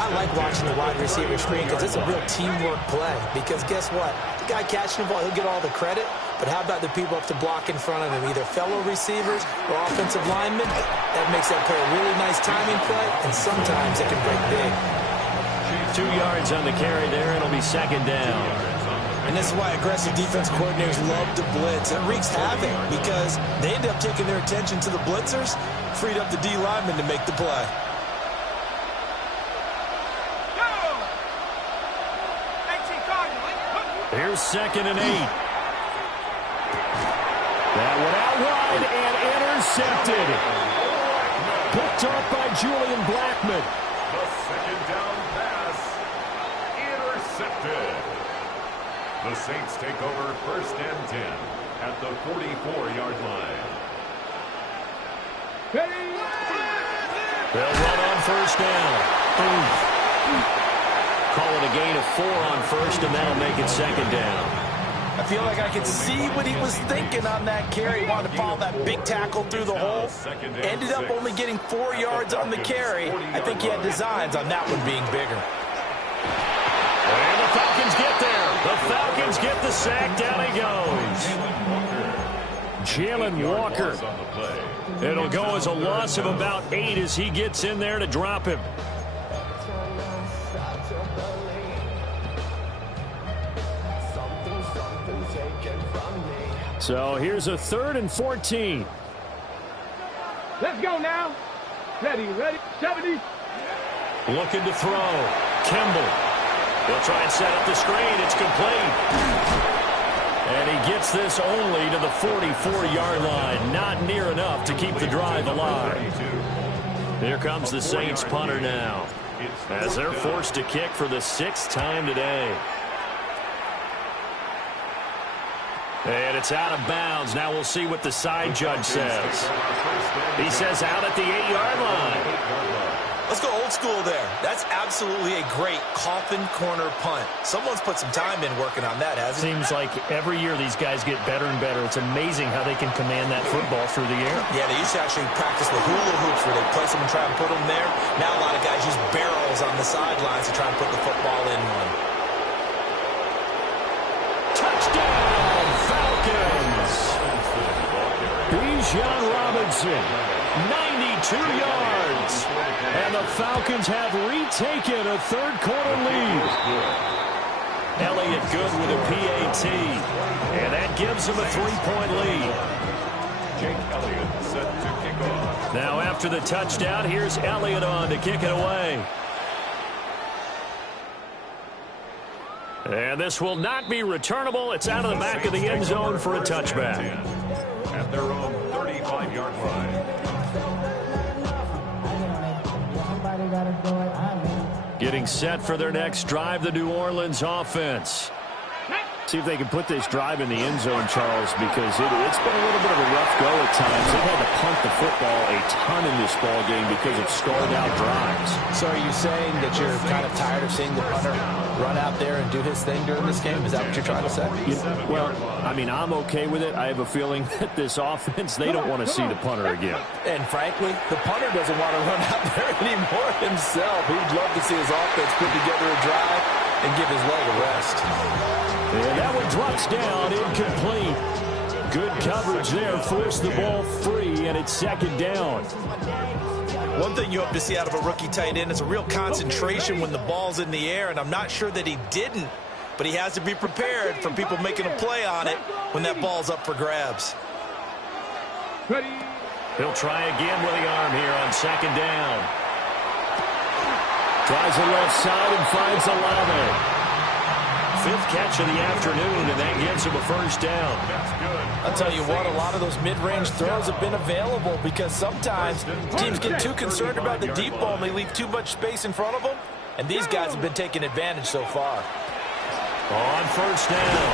I like watching the wide receiver screen because it's a real teamwork play. Because guess what? The guy catching the ball, he'll get all the credit. But how about the people up to block in front of him, either fellow receivers or offensive linemen? That makes that play a really nice timing play, and sometimes it can break big. 2 yards on the carry there, and it'll be second down. And this is why aggressive defense coordinators love to blitz. It wreaks havoc because they end up taking their attention to the blitzers, freed up the D lineman to make the play. Here's 2nd and 8. That one out wide and intercepted. Picked up by Julian Blackmon. The second down pass intercepted. The Saints take over 1st and 10 at the 44-yard line. They'll run on first down. Call it a gain of 4 on first, and that'll make it second down. I feel like I could see what he was thinking on that carry. He wanted to follow that big tackle through the hole. Ended up only getting 4 yards on the carry. I think he had designs on that one being bigger. And the Falcons get there. The Falcons get the sack. Down he goes. Jalen Walker. It'll go as a loss of about 8 as he gets in there to drop him. So here's a 3rd and 14. Let's go now. Ready, 70. Looking to throw. Kimball. He'll try and set up the screen. It's complete. And he gets this only to the 44-yard line. Not near enough to keep the drive alive. Here comes the Saints punter now, as they're forced to kick for the 6th time today. And it's out of bounds. Now we'll see what the side judge says. He says out at the 8-yard line. Let's go old school there. That's absolutely a great coffin corner punt. Someone's put some time in working on that, hasn't it? Seems like every year these guys get better and better. It's amazing how they can command that football through the air. Yeah, they used to actually practice with hula hoops where they place them and try and put them there. Now a lot of guys use barrels on the sidelines to try and put the football in one. Touchdown, Falcons! Bijan Robinson, 92 yards. And the Falcons have retaken a 3rd quarter lead. Elliott good with a PAT. And that gives them a 3-point lead. Jake Elliott set to kick off. Now after the touchdown, here's Elliott on to kick it away. And this will not be returnable. It's out of the back of the end zone for a touchback. At their own 35-yard line. Getting set for their next drive, the New Orleans offense. See if they can put this drive in the end zone, Charles, because it's been a little bit of a rough go at times. They've had to punt the football a ton in this ball game because of stalled-out drives. So are you saying that you're kind of tired of seeing the punter run out there and do his thing during this game? Is that what you're trying to say? Well, I mean, I'm okay with it. I have a feeling that this offense, they don't want to see the punter again. And frankly, the punter doesn't want to run out there anymore himself. He'd love to see his offense put together a drive and give his leg a rest. And that one drops down incomplete. Good coverage there. Forced the ball free, and it's second down. One thing you hope to see out of a rookie tight end is a real concentration when the ball's in the air, and I'm not sure that he didn't, but he has to be prepared for people making a play on it when that ball's up for grabs. He'll try again with the arm here on second down. Tries the left side and finds 11. Fifth catch of the afternoon, and that gets him a first down. That's good. I'll tell you what, a lot of those mid-range throws have been available because sometimes teams get too concerned about the deep ball and they leave too much space in front of them, and these guys have been taking advantage so far. On first down.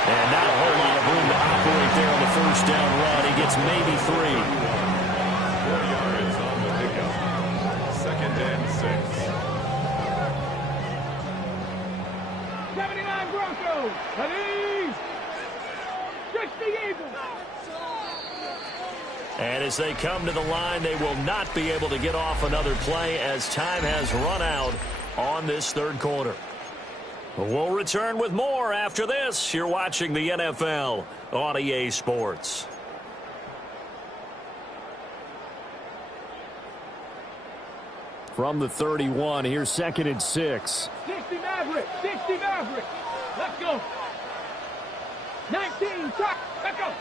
And not a whole lot of room to operate there on the first down run. He gets maybe 3. 4 yards on the pickup. Second and 6. 79 Broncos. Ready? 60 Eagles. And as they come to the line, they will not be able to get off another play as time has run out on this third quarter. We'll return with more after this. You're watching the NFL on EA Sports. From the 31, here's second and 6. 60 Maverick. 60 Maverick. Let's go. 19. Let's go.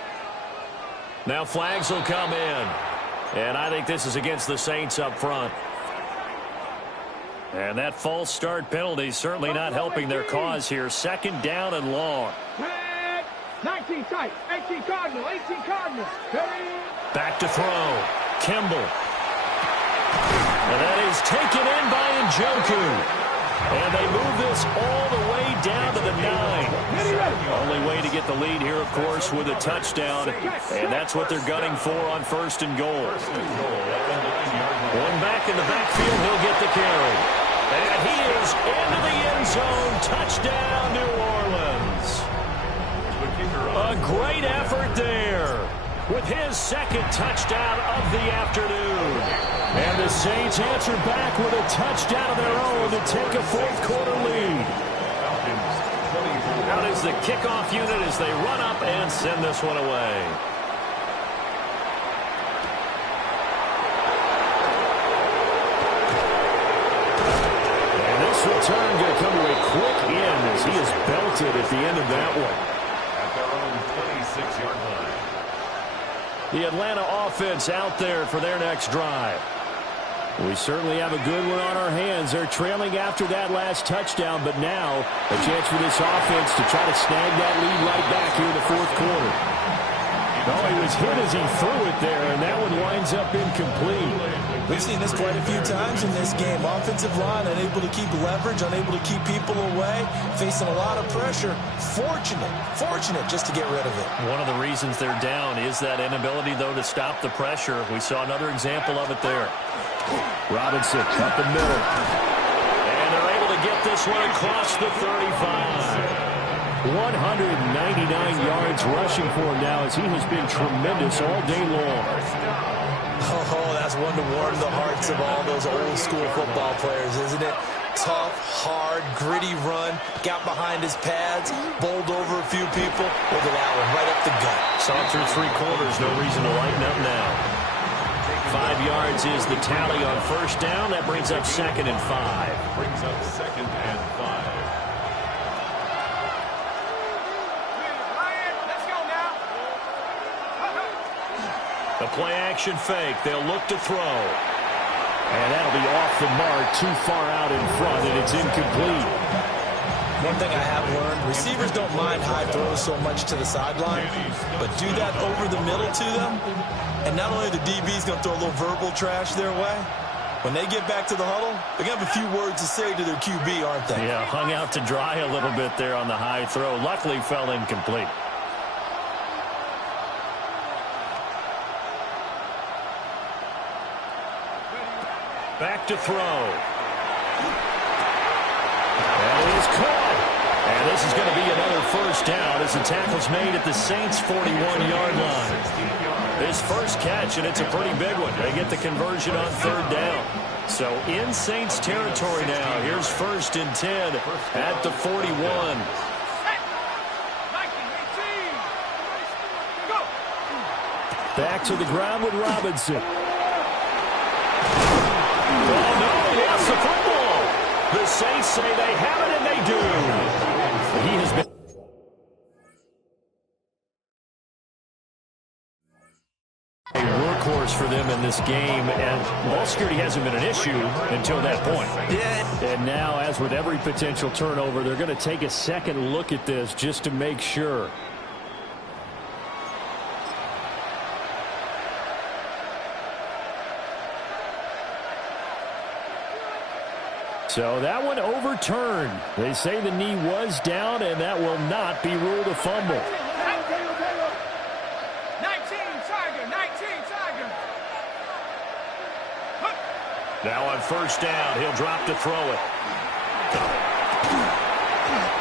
Now flags will come in. And I think this is against the Saints up front. And that false start penalty certainly not helping their cause here. Second down and long. 19 tight. 18 Cardinal. 18 Cardinal. Back to throw. Kimball. And that is taken in by Njoku. And they move this all the way down to the 9. Only way to get the lead here, of course, with a touchdown. And that's what they're gunning for on first and goal. One back in the backfield, he'll get the carry. And he is into the end zone. Touchdown, New Orleans. A great effort there with his second touchdown of the afternoon. And the Saints answer back with a touchdown of their own to take a fourth quarter lead. Out is the kickoff unit as they run up and send this one away. And this return going to come to a quick end as he is belted at the end of that one. At their own 26-yard line. The Atlanta offense out there for their next drive. We certainly have a good one on our hands. They're trailing after that last touchdown, but now a chance for this offense to try to snag that lead right back here in the fourth quarter. Oh, he was hit as he threw it there, and that one winds up incomplete. We've seen this quite a few times in this game. Offensive line unable to keep leverage, unable to keep people away, facing a lot of pressure. Fortunate just to get rid of it. One of the reasons they're down is that inability, though, to stop the pressure. We saw another example of it there. Robinson up the middle. And they're able to get this one across the 35. 199 yards rushing for him now as he has been tremendous all day long. Oh, that's one to warm the hearts of all those old school football players, isn't it? Tough, hard, gritty run, got behind his pads, bowled over a few people. Look at that one, right up the gut. Saw through 3 quarters, no reason to lighten up now. 5 yards is the tally on first down. That brings up second and 5. Brings up second and 5. Let's go now. The play action fake. They'll look to throw. And that'll be off the mark, too far out in front, and it's incomplete. One thing I have learned, receivers don't mind high throws so much to the sideline, but do that over the middle to them, and not only the DB's going to throw a little verbal trash their way, when they get back to the huddle, they're going to have a few words to say to their QB, aren't they? Yeah, hung out to dry a little bit there on the high throw. Luckily fell incomplete. Back to throw. That is caught. And this is going to be another first down as the tackle's made at the Saints' 41-yard line. His first catch, and it's a pretty big one. They get the conversion on third down. So in Saints territory now. Here's first and 10 at the 41. Back to the ground with Robinson. Oh, no, he lost the football. The Saints say they have it, and they do. He has been a workhorse for them in this game, and ball security hasn't been an issue until that point. Yeah. And now, as with every potential turnover, they're going to take a second look at this just to make sure. So that one overturned. They say the knee was down, and that will not be ruled a fumble. 19 Tiger. Now on first down, he'll drop to throw it.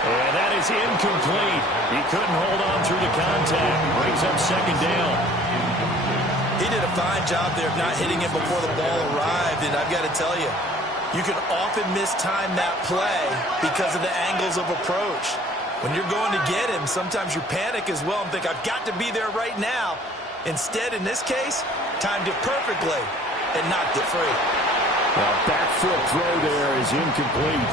And that is incomplete. He couldn't hold on through the contact. Brings up second down. He did a fine job there of not hitting it before the ball arrived, and I've got to tell you, you can often mistime that play because of the angles of approach. When you're going to get him, sometimes you panic as well and think, I've got to be there right now. Instead, in this case, timed it perfectly and knocked it free. Well, back foot throw there is incomplete.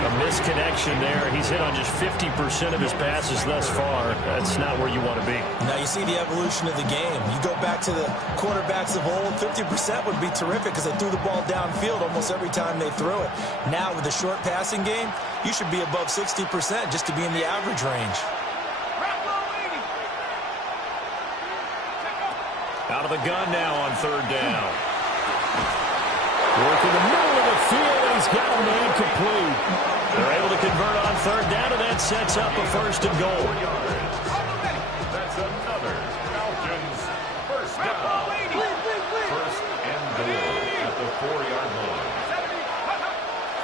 A misconnection there. He's hit on just 50% of his passes thus far. That's not where you want to be. Now you see the evolution of the game. You go back to the quarterbacks of old, 50% would be terrific because they threw the ball downfield almost every time they threw it. Now with the short passing game, you should be above 60% just to be in the average range. Out of the gun now on third down. Work in the middle of the field, and he's got him incomplete. They're able to convert on third down, and that sets up a first and goal. That's another Falcons first down. First and goal at the 4-yard line.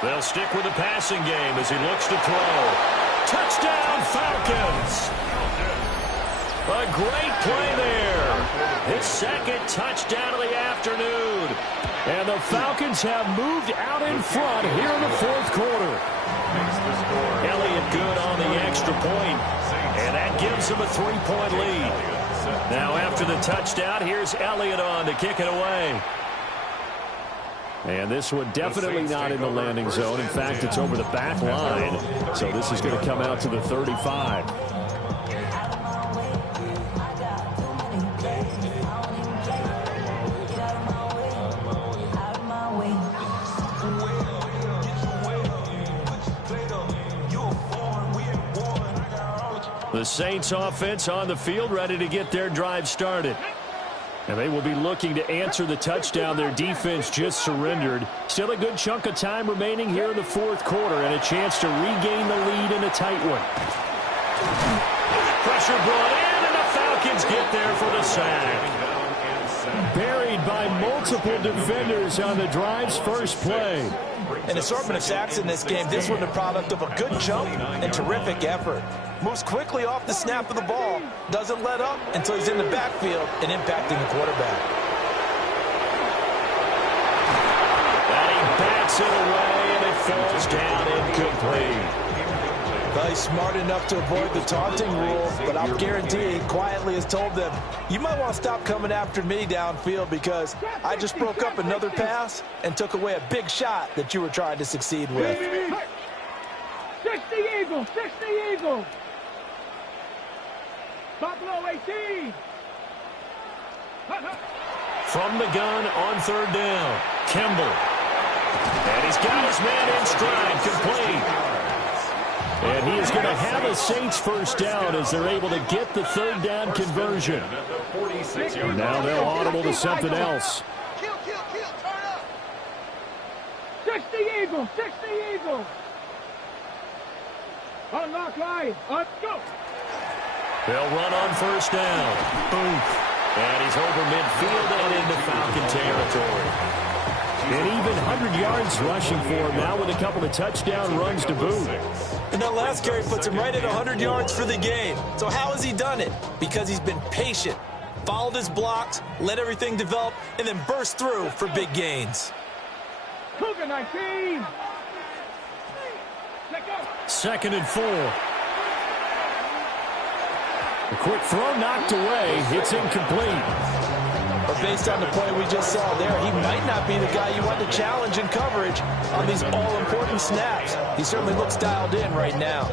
They'll stick with the passing game as he looks to throw. Touchdown, Falcons! A great play there. His second touchdown of the afternoon. And the Falcons have moved out in front here in the fourth quarter. Elliott good on the extra point, and that gives him a 3-point lead. Now after the touchdown, here's Elliott on to kick it away. And this one definitely not in the landing zone. In fact, it's over the back line. So this is going to come out to the 35. The Saints offense on the field, ready to get their drive started. And they will be looking to answer the touchdown their defense just surrendered. Still a good chunk of time remaining here in the fourth quarter and a chance to regain the lead in a tight one. Pressure brought in, and the Falcons get there for the sack. Buried by multiple defenders on the drive's first play. An assortment of sacks in this game. This one the product of a good jump and terrific effort. Moves quickly off the snap of the ball. Doesn't let up until he's in the backfield and impacting the quarterback. And he bats it away, and it falls down incomplete. Well, he's smart enough to avoid the taunting rule, but I'll guarantee he quietly has told them, you might want to stop coming after me downfield because I just broke up another pass and took away a big shot that you were trying to succeed with. 60 Eagles, 60 Eagles. Buffalo 18. From the gun on third down, Kimball. And he's got his man in stride, complete. And he is going to have a Saints first down as they're able to get the third down conversion. Now they'll audible to something else. Kill, turn up. 60 Eagles, 60 Eagles. Unlock line, go. They'll run on first down. Boom. And he's over midfield and into Falcon territory. And even 100 yards rushing for him now with a couple of touchdown runs to boot. And that last carry puts him right at 100 yards for the game. So how has he done it? Because he's been patient, followed his blocks, let everything develop, and then burst through for big gains. Cougar 19. Second and 4. A quick throw knocked away. It's incomplete. But based on the play we just saw there, he might not be the guy you want to challenge in coverage on these all-important snaps. He certainly looks dialed in right now.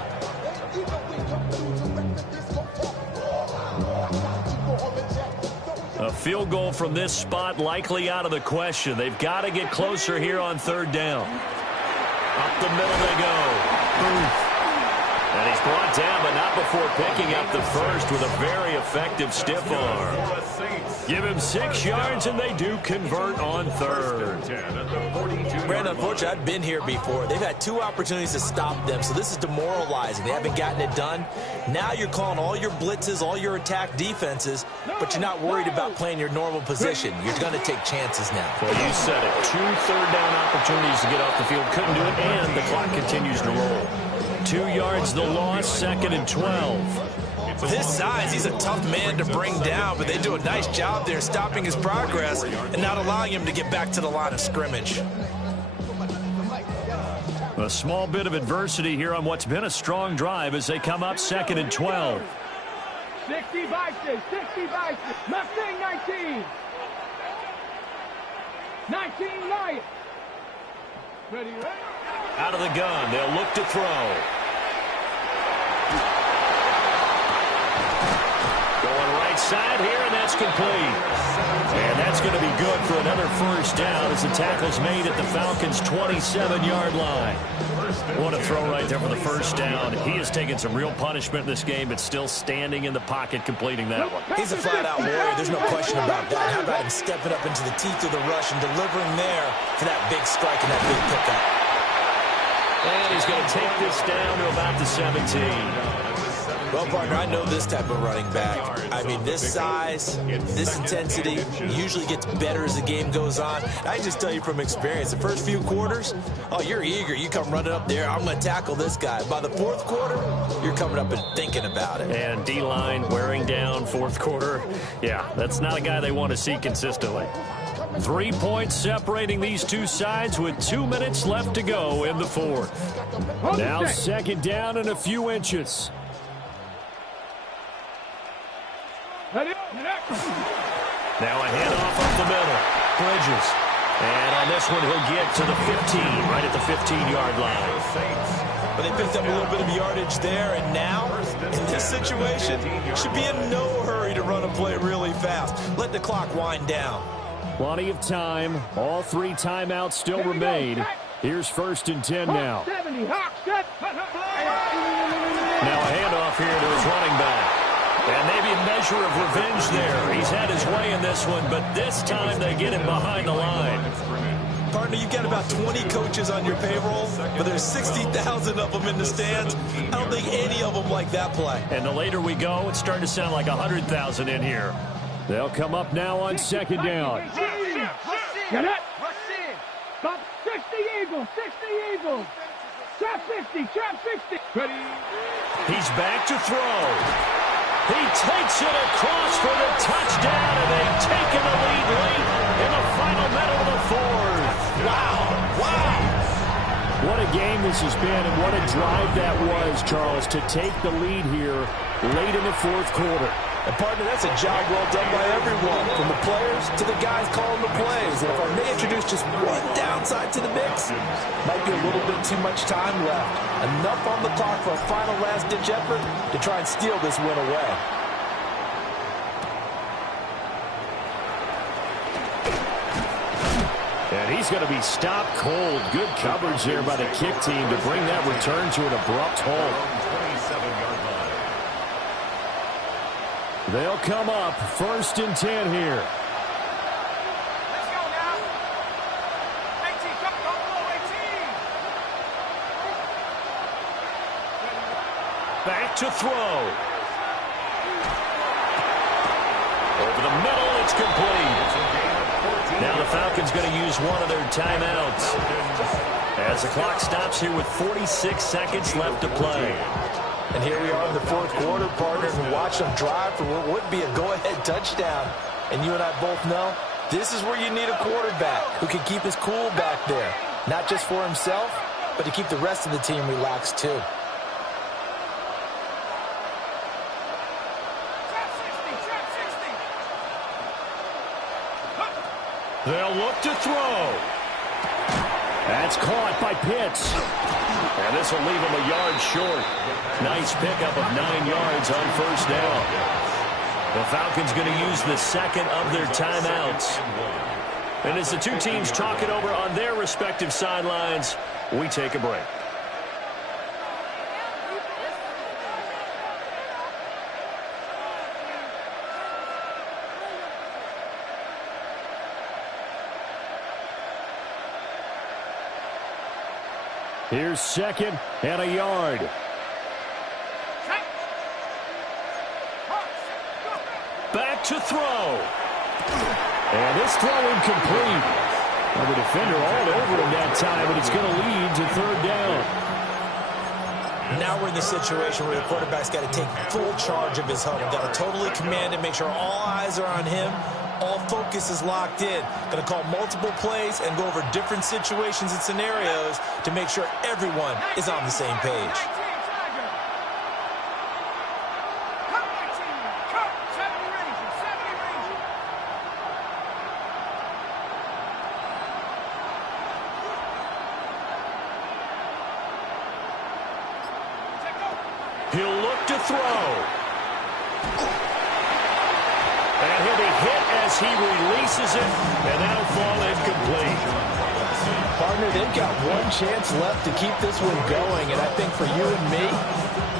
A field goal from this spot likely out of the question. They've got to get closer here on third down. Up the middle they go. Booth. And he's brought down, but not before picking up the first with a very effective stiff arm. Give him 6 yards, and they do convert on third. Brandon, unfortunately, I've been here before. They've had 2 opportunities to stop them, so this is demoralizing. They haven't gotten it done. Now you're calling all your blitzes, all your attack defenses, but you're not worried about playing your normal position. You're going to take chances now. Well, you said it. 2 third-down opportunities to get off the field. Couldn't do it, and the clock continues to roll. 2 yards the loss, 2nd and 12. With his size, he's a tough man to bring down, but they do a nice job there stopping his progress and not allowing him to get back to the line of scrimmage. A small bit of adversity here on what's been a strong drive as they come up 2nd and 12. 60 Vikings, 60 Vikings, Mustang 19. 19 Lions. Ready, ready. Out of the gun, they'll look to throw. Going right side here, and that's complete. And that's going to be good for another first down as the tackle's made at the Falcons' 27-yard line. What a throw right there for the first down. He has taken some real punishment in this game, but still standing in the pocket, completing that one. He's a flat-out warrior. There's no question about that. How about him stepping up into the teeth of the rush and delivering there for that big strike and that big pickup? And he's going to take this down to about the 17. Well, partner, I know this type of running back. I mean, this size, this intensity usually gets better as the game goes on. I just tell you from experience, the first few quarters, oh, you're eager. You come running up there, I'm going to tackle this guy. By the 4th quarter, you're coming up and thinking about it. And D-line wearing down 4th quarter. Yeah, that's not a guy they want to see consistently. 3 points separating these two sides with 2 minutes left to go in the 4th. Now 2nd down and a few inches. Now a handoff up the middle. Bridges. And on this one, he'll get to the 15, right at the 15-yard line. But they picked up a little bit of yardage there, and now, in this situation, should be in no hurry to run a play really fast. Let the clock wind down. Plenty of time. All 3 timeouts still remain. Here's 1st and 10 now. Now a handoff here to his running back. And maybe a measure of revenge there. He's had his way in this one, but this time they get him behind the line. Partner, you've got about 20 coaches on your payroll, but there's 60,000 of them in the stands. I don't think any of them like that play. And the later we go, it's starting to sound like 100,000 in here. They'll come up now on 2nd down. Get it. 60 Eagles, 60 Eagles. Trap 50, trap 50. Ready. He's back to throw. He takes it across for the touchdown, and they've taken the lead late in the final minute of the 4th. Wow. What a game this has been, and what a drive that was, Charles, to take the lead here late in the 4th quarter. And, partner, that's a job well done by everyone, from the players to the guys calling the plays. And if I may introduce just one downside to the mix, might be a little bit too much time left. Enough on the clock for a final last-ditch effort to try and steal this win away. And he's going to be stopped cold. Good coverage there by the kick team to bring that return to an abrupt halt. They'll come up 1st and 10 here. Let's go now. 18, come on, 18. Back to throw. Over the middle, it's complete. Now the Falcons going to use one of their timeouts. As the clock stops here with 46 seconds left to play. And here we are in the 4th quarter, partner, and watch them drive for what would be a go-ahead touchdown. And you and I both know this is where you need a quarterback who can keep his cool back there. Not just for himself, but to keep the rest of the team relaxed too. They'll look to throw. That's caught by Pitts. And this will leave him a yard short. Nice pickup of 9 yards on first down. The Falcons going to use the second of their timeouts. And as the two teams talk it over on their respective sidelines, we take a break. Here's second and a yard. Back to throw. And this throw incomplete. Well, the defender all over him that time, but it's going to lead to third down. Now we're in the situation where the quarterback's got to take full charge of his huddle. Got to totally command it, make sure all eyes are on him. All focus is locked in. Going to call multiple plays and go over different situations and scenarios to make sure everyone is on the same page. He'll look to throw. And he'll be hit as he releases it, and that'll fall incomplete. Partner, they've got one chance left to keep this one going, and I think for you and me,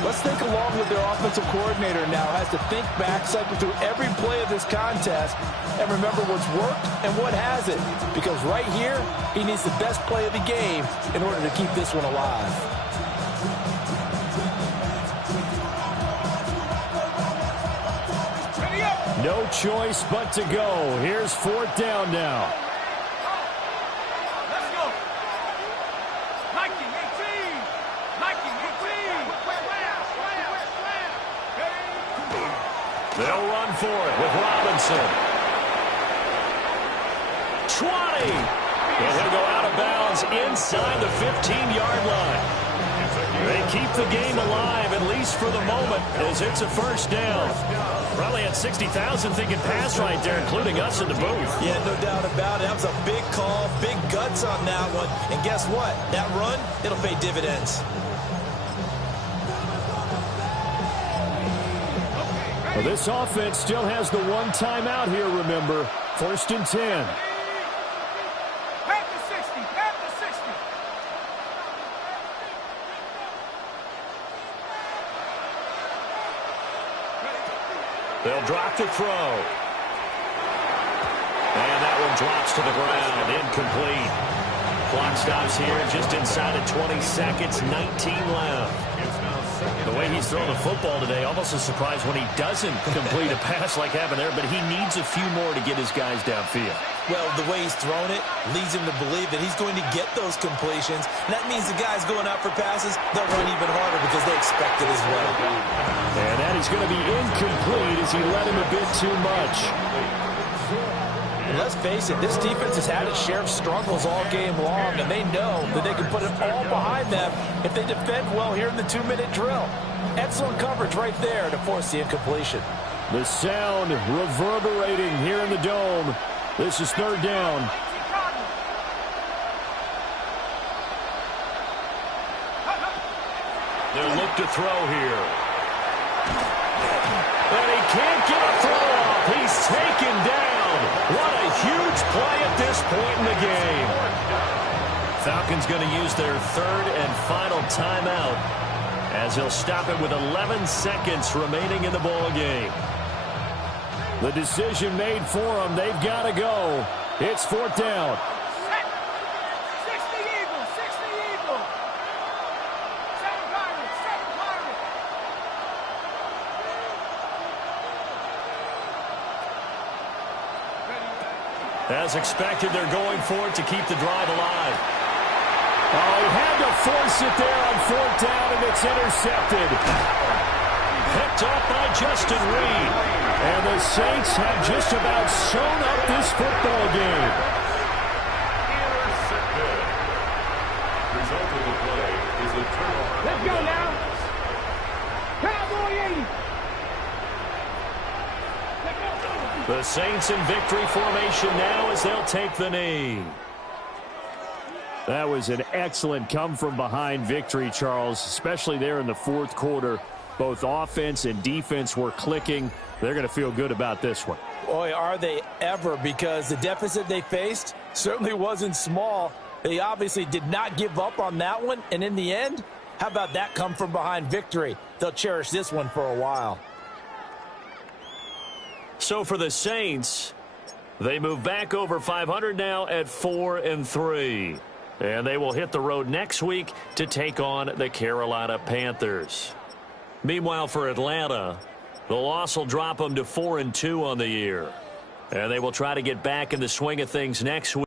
let's think along with their offensive coordinator now. Has to think back, cycle through every play of this contest, and remember what's worked and what hasn't. Because right here, he needs the best play of the game in order to keep this one alive. No choice but to go. Here's fourth down now. Let's go. Nike 18. Nike 18. They'll run for it with Robinson. 20. And he'll go out of bounds inside the 15-yard line. They keep the game alive, at least for the moment, as it's a first down. Probably had 60,000 thinking pass right there, including us in the booth. Yeah, no doubt about it. That was a big call, big guts on that one. And guess what? That run, it'll pay dividends. Well, this offense still has the one timeout here, remember. First and 10. They'll drop the throw. And that one drops to the ground. Incomplete. Clock stops here just inside of 20 seconds. 19 left. The way he's thrown the football today, almost a surprise when he doesn't complete a pass like happened there, but he needs a few more to get his guys downfield. Well, the way he's thrown it leads him to believe that he's going to get those completions. And that means the guys going out for passes, they'll run even harder because they expect it as well. And that is going to be incomplete as he let him a bit too much. And let's face it, this defense has had its share of struggles all game long, and they know that they can put it all behind them if they defend well here in the 2-minute drill. Excellent coverage right there to force the incompletion. The sound reverberating here in the dome. This is third down. They'll look to throw here. And he can't get a throw off. He's taken down. What a huge play at this point in the game. Falcons going to use their third and final timeout as he'll stop it with 11 seconds remaining in the ball game. The decision made for them. They've got to go. It's fourth down. 60 Eagles, 60 Eagles. 7 Pirates, 7 Pirates. As expected, they're going for it to keep the drive alive. Oh, he had to force it there on fourth down, and it's intercepted. Picked up by Justin Reed. And the Saints have just about sewn up this football game. Intercepted. Result of the play is a turnover. Let's go now. Cowboy 80. The Saints in victory formation now as they'll take the knee. That was an excellent come-from-behind victory, Charles, especially there in the fourth quarter. Both offense and defense were clicking. They're going to feel good about this one. Boy, are they ever, because the deficit they faced certainly wasn't small. They obviously did not give up on that one, and in the end, how about that come-from-behind victory? They'll cherish this one for a while. So for the Saints, they move back over 500 now at 4-3. And they will hit the road next week to take on the Carolina Panthers. Meanwhile, for Atlanta, the loss will drop them to 4-2 on the year. And they will try to get back in the swing of things next week.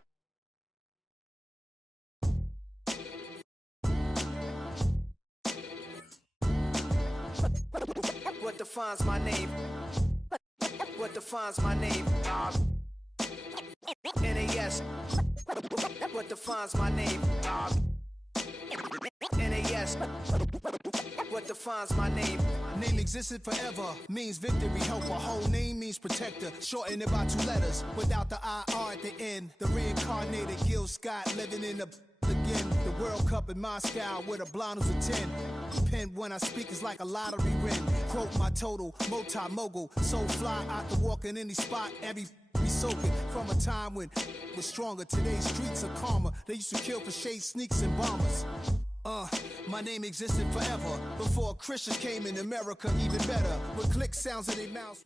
What defines my name? What defines my name? NAS. What defines my name? NAS. What defines my name? Name existed forever, means victory, helper. Whole name means protector, shorten it by 2 letters, without the IR at the end. The reincarnated Gil Scott, living in the again. The World Cup in Moscow with a blonde who's a 10. Pen when I speak is like a lottery win. Quote my total, multi-mogul, so fly out to walk in any spot, every be soaking from a time when was stronger. Today's streets are calmer. They used to kill for shade sneaks and bombers. My name existed forever before Christians came in America, even better. With click sounds in their mouths.